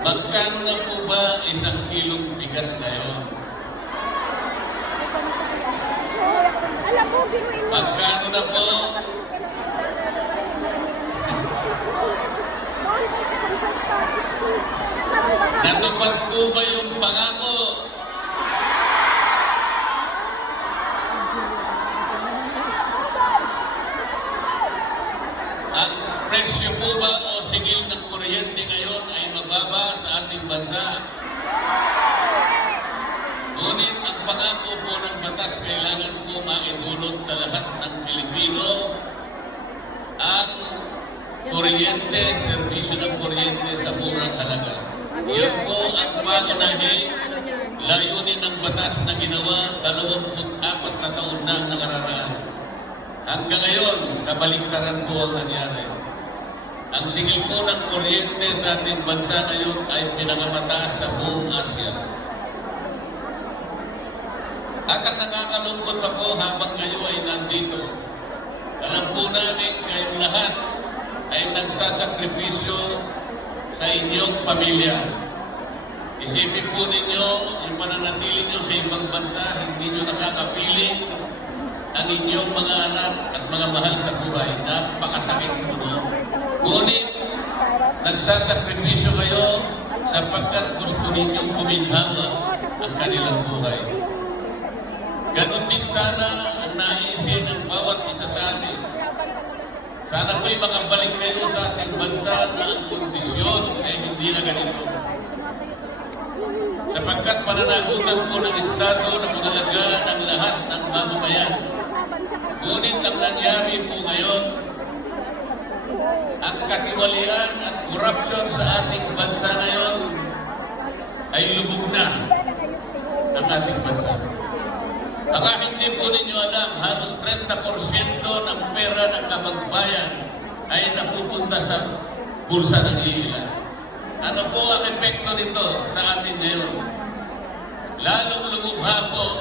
Magkano na po ba isang kilong bigas ngayon? Alam mo, binuin mo. Magkano na po? Natupad po ba yung pangako? Ang presyo po ba o sigil ng kuryente ngayon ay mababa sa ating bansa? Ngunit ang pangako po ng batas kailangan po maidulot sa lahat ng Pilipino ang kuryente, serbisyo ng kuryente sa murang halaga. Yan po ang pangunahing layunin ng batas na ginawa 24 na taon na nakararaan. Hanggang ngayon, kabaliktaran po ang nangyari. Ang singil po ng kuryente sa ating bansa ngayon ay pinakamataas sa buong Asia. At ang nakakalungkot ako habang kayo ay nandito, alam po namin kayong lahat ay nagsasakripisyo sa inyong pamilya. Isipin po ninyo, yung pananatili nyo sa ibang bansa, hindi nyo nakakapiling ang inyong mga anak at mga mahal sa buhay. Napakasakit po no? Ngunit, nagsasakripisyo kayo sapagkat gusto ninyong kuminhawa ang kanilang buhay. Ganon din sana ang naisin ng bawat isa sa atin. Sana po'y makabalik kayo sa ating bansa na ang kondisyon ay hindi na ganito. Sapagkat pananagutan po ng Estado na pangalagaan ang lahat ng mamamayan. Ngunit ang nangyari po ngayon, ang katiwalian at korupsyon sa ating bansa ngayon ay lubog na ang ating bansa. Baka hindi po ninyo alam, halos 30% ng pera ng kabagbayan ay napupunta sa bulsa ng ilan. Ano po ang epekto nito sa atin ngayon? Lalong lumubha po